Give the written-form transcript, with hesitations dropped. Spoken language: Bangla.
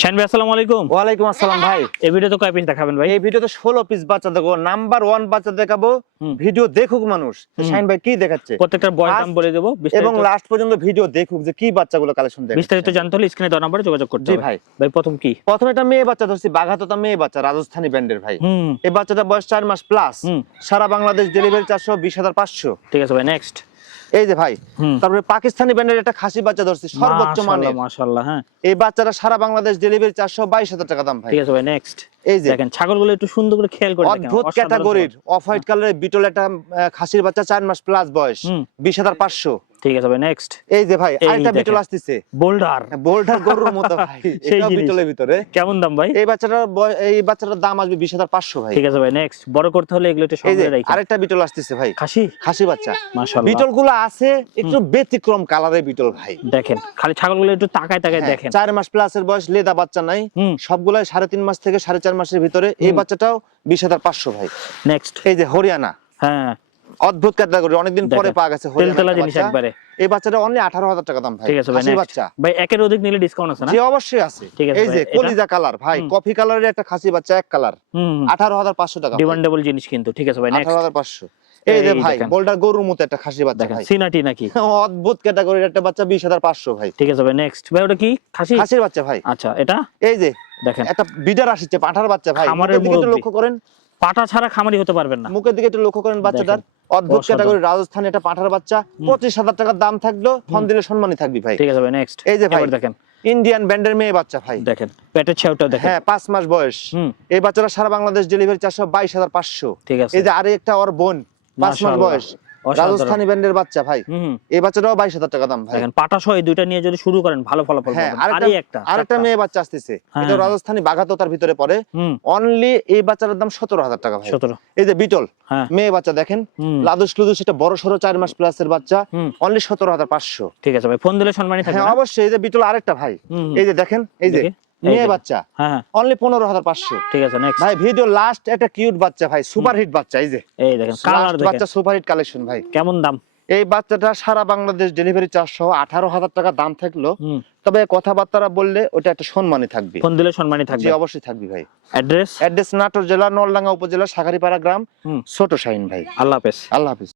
শাহিন ভাই আসসালামু আলাইকুম। ওয়ালাইকুম আসসালাম ভাই। এই ভিডিওতে কয় পিস দেখাবেন ভাই? এই ভিডিওতে 16 পিস বাচ্চা দেখাবো, নাম্বার 1 বাচ্চা দেখাবো। ভিডিও দেখুক মানুষ। শাহিন ভাই কি দেখাচ্ছে প্রত্যেকটার বয়স দাম বলে দেব এবং লাস্ট পর্যন্ত ভিডিও দেখুক যে কি বাচ্চাগুলো কালেকশন দেখাচ্ছে। বিস্তারিত জানতে হলে স্ক্রিনে দেওয়া নম্বরে যোগাযোগ করতে হবে। জি ভাই। ভাই প্রথম কি? প্রথমে একটা মেয়ে বাচ্চা ধরছি, বাঘাতোতা মেয়ে বাচ্চা, রাজস্থানী ব্র্যান্ডের ভাই। এই বাচ্চাটা বয়স 4 মাস প্লাস, সারা বাংলাদেশ ডেলিভারি 420,500। ঠিক আছে ভাই, নেক্সট। এই যে ভাই, তারপরে পাকিস্তানি ব্র্যান্ডের একটা খাসি বাচ্চা ধরছি, সর্বোচ্চ মানের। মাশাআল্লাহ। হ্যাঁ, এই বাচ্চাটা সারা বাংলাদেশ ডেলিভারি 422,000 টাকা দাম ভাই। ঠিক আছে ভাই, নেক্সট। এই যে দেখেন ছাগলগুলো একটু সুন্দর করে খেয়াল করে দেখেন, অদ্ভুত ক্যাটাগরির অফ হোয়াইট কালারের বিটল একটা খাসির বাচ্চা, 4 মাস প্লাস বয়স, 20,500। ঠিক আছে ভাই, নেক্সট। এই যে ভাই আরেকটা বিটল আসছে, বোল্ডার। বোল্ডার গরুর মতো ভাই, এটা বিটলের ভিতরে। কেমন দাম ভাই? এই বাচ্চাটার দাম আসবে 20,500 ভাই। ঠিক আছে ভাই, নেক্সট। বড় করতে হলে এগুলো একটু এই যে সংগ্রহে রাখি। আরেকটা বিটল আসছে ভাই, খাসি বাচ্চা। মাশাআল্লাহ, বিটলগুলো আছে একটু ব্যতিক্রম কালারের বিটল ভাই। দেখেন খালি ছাগলগুলো একটু তাকায় দেখেন। 4 মাস প্লাসের বয়স, লেদা বাচ্চা নাই, সবগুলাই 3.5 মাস থেকে 4.5 মাসের ভিতরে। এই বাচ্চাটাও 20,500 ভাই। নেক্সট। এই যে হরিয়ানা, হ্যাঁ, অদ্ভুত ক্যাটাগরি, অনেকদিন পরে পাওয়া গেছে হরিয়ানা জিনিস একবারে। এই বাচ্চাটা অনলি 18,000 টাকা দাম ভাই। ঠিক আছে ভাই, নেক্সট। বাচ্চা ভাই একের অধিক নিলে ডিসকাউন্ট আছে না? জি অবশ্যই আছে। এই যে কলিজা কালার ভাই, কফি কালারের একটা খাসি বাচ্চা, এক কালার, 18,500 টাকা। ডিমান্ডেবল জিনিস কিন্তু। ঠিক আছে ভাই, নেক্সট। 18,500। এই যে ভাই বোল্ডার গরুর মতো একটা খাসি বাচ্চা ভাই, সিনাটি নাকি? অদ্ভুত ক্যাটাগরির একটা বাচ্চা, 20,500 ভাই। ঠিক আছে ভাই, নেক্সট। ভাই ওটা কি? খাসির বাচ্চা ভাই। আচ্ছা, এটা এই যে দেখেন একটা বিডার আসছে, পাঁঠার বাচ্চা ভাই। মুখের দিকে একটু লক্ষ্য করেন, পাটা ছাড়া খামারি হতে পারবেন না। মুখের দিকে একটু লক্ষ্য করেন বাচ্চাটার। অদ্ভুত ক্যাটাগরি রাজস্থান, এটা পাঁঠার বাচ্চা, 25,000 টাকার দাম থাকলো, ফোন দিলে সম্মানী থাকবি ভাই। ঠিক আছে ভাই, নেক্সট। এই যে ভাই দেখেন ইন্ডিয়ান ব্যান্ডের মেয়ে বাচ্চা ভাই, দেখেন পেটের ছেউটা দেখেন। হ্যাঁ 5 মাস বয়স। এই বাচ্চাটা সারা বাংলাদেশ ডেলিভারি 422,500। ঠিক আছে। এই যে আরেকটা ওর বোন, 5 মাস বয়স, রাজস্থানী ব্যান্ডের বাচ্চা ভাই। এই বাচ্চাটাও 22,000 টাকা দাম ভাই। দেখেন পাটা সহ এই দুইটা নিয়ে যদি শুরু করেন ভালো ফলাফল পাবেন। আরেকটা মেয়ে বাচ্চা আসছে, এটা রাজস্থানী বাঘাতোতার ভিতরে পড়ে, অনলি এই বাচ্চাটার দাম 17,000 টাকা ভাই। 17। এই যে বিটল মেয়ে বাচ্চা দেখেন, লাদুস লুদুস, এটা বড় সরো 4 মাস প্লাসের বাচ্চা, অনলি 17,500। ঠিক আছে ভাই, ফোন দিলে সম্মানী থাকবে। হ্যাঁ অবশ্যই। এই যে বিটল আরেকটা ভাই, এই যে দেখেন, এই যে মেয়ে বাচ্চা, অনলি 15,500। ঠিক আছে, নেক্সট। ভাই ভিডিও লাস্ট একটা কিউট বাচ্চা ভাই, সুপার হিট বাচ্চা। এই যে এই দেখেন কালার দেখেন, বাচ্চা সুপার হিট কালেকশন ভাই। কেমন দাম? এই বাচ্চাটা সারা বাংলাদেশ ডেলিভারি 18,000 টাকা দাম থাকলো, তবে কথাবার্তা বললে ওটা একটা সম্মানী থাকবে, ফোন দিলে সম্মানী থাকবে। জি অবশ্যই থাকবে ভাই। অ্যাড্রেস নাটোর জেলা, নলডাঙ্গা উপজেলা, সাগারিপাড়া গ্রাম, ছোট শাহিন ভাই। আল্লাহ হাফেজ। আল্লাহ হাফেজ।